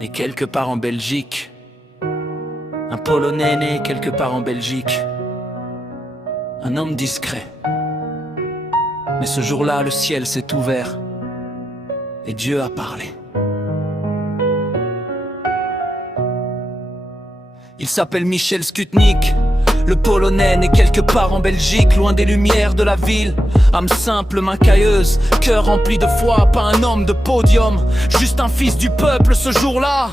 Né quelque part en Belgique. Un Polonais né quelque part en Belgique. Un homme discret. Mais ce jour-là, le ciel s'est ouvert et Dieu a parlé. Il s'appelle Michel Skutnik. Le Polonais né quelque part en Belgique, loin des lumières de la ville. Âme simple, main cailleuse, cœur rempli de foi, pas un homme de podium, juste un fils du peuple ce jour-là.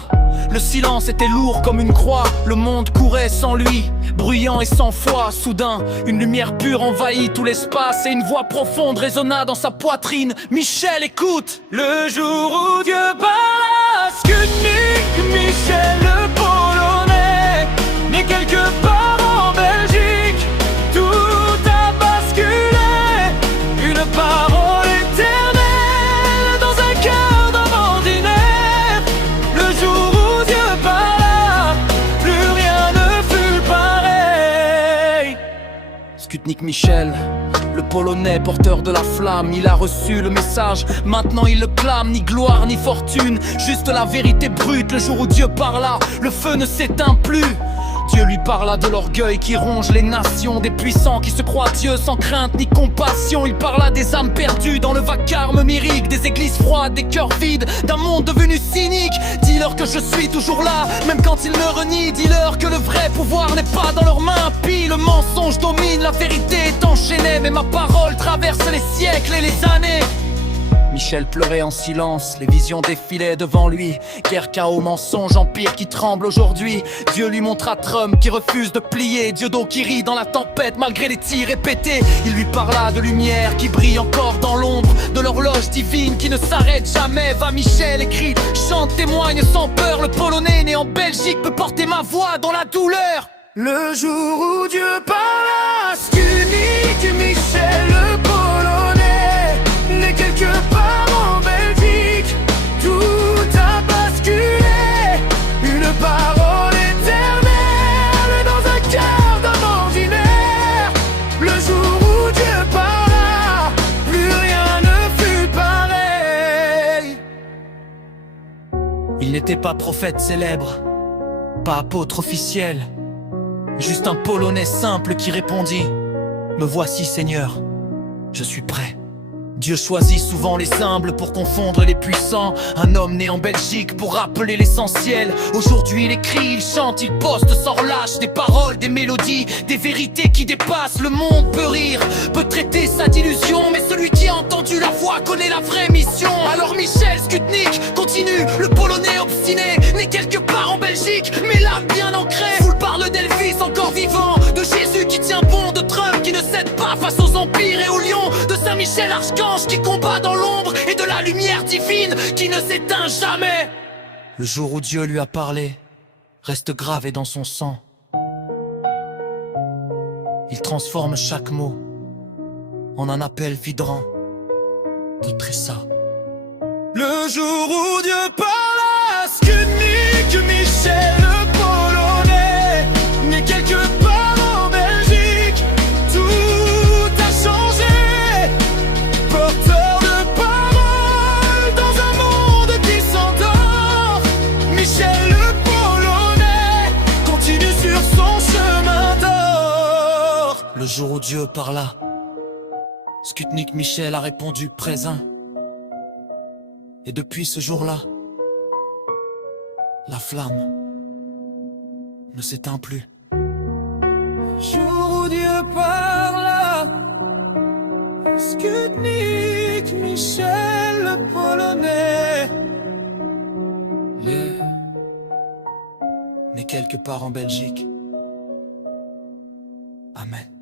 Le silence était lourd comme une croix, le monde courait sans lui, bruyant et sans foi. Soudain, une lumière pure envahit tout l'espace et une voix profonde résonna dans sa poitrine. Michel, écoute! Le jour où Dieu parla, Skutnik, Michel le Polonais, né quelque part en Belgique, tout a basculé. Une parole éternelle dans un cœur d'homme ordinaire. Le jour où Dieu parla, plus rien ne fut pareil. Skutnik Michel, le Polonais porteur de la flamme, il a reçu le message, maintenant il le clame. Ni gloire ni fortune, juste la vérité brute. Le jour où Dieu parla, le feu ne s'éteint plus. Dieu lui parla de l'orgueil qui ronge les nations, des puissants qui se croient Dieu sans crainte ni compassion. Il parla des âmes perdues dans le vacarme onirique, des églises froides, des cœurs vides, d'un monde devenu cynique. Dis-leur que je suis toujours là, même quand ils me renient. Dis-leur que le vrai pouvoir n'est pas dans leurs mains. Puis le mensonge domine, la vérité est enchaînée, mais ma parole traverse les siècles et les années. Michel pleurait en silence, les visions défilaient devant lui. Guerre, chaos, mensonge, empire qui tremble aujourd'hui. Dieu lui montra Trump qui refuse de plier, Dieudo qui rit dans la tempête malgré les tirs répétés. Il lui parla de lumière qui brille encore dans l'ombre, de l'horloge divine qui ne s'arrête jamais. Va Michel, écrit, chante, témoigne sans peur. Le Polonais né en Belgique peut porter ma voix dans la douleur. Le jour où Dieu parla, Skutnik, Michel le Polonais, né quelque part en Belgique, tout a basculé. Une parole éternelle dans un cœur d'homme ordinaire. Le jour où Dieu parla, plus rien ne fut pareil. Il n'était pas prophète célèbre, pas apôtre officiel, juste un Polonais simple qui répondit: me voici Seigneur, je suis prêt. Dieu choisit souvent les humbles pour confondre les puissants. Un homme né en Belgique pour rappeler l'essentiel. Aujourd'hui il écrit, il chante, il poste sans relâche. Des paroles, des mélodies, des vérités qui dépassent. Le monde peut rire, peut traiter ça d'illusion, mais celui qui a entendu la voix connaît la vraie mission. Alors Michel Skutnik continue, le Polonais obstiné, né quelque part en Belgique, mais l'âme bien ancrée. Foule parle d'Elvis encore vivant, de Jésus qui tient bon, de Trump qui ne cède pas face aux empires et aux lions, de Saint-Michel Archange qui combat dans l'ombre, et de la lumière divine qui ne s'éteint jamais. Le jour où Dieu lui a parlé reste gravé dans son sang. Il transforme chaque mot en un appel vibrant de Tressa. Le jour où Dieu parla, Skutnik, Michel le Polonais, né quelque part en Belgique, tout a changé. Porteur de parole dans un monde qui s'endort, Michel le Polonais continue sur son chemin d'or. Le jour où Dieu parla, Skutnik Michel a répondu présent. Et depuis ce jour-là, la flamme ne s'éteint plus. Jour où Dieu parla, Skutnik Michel le Polonais, né quelque part en Belgique. Amen.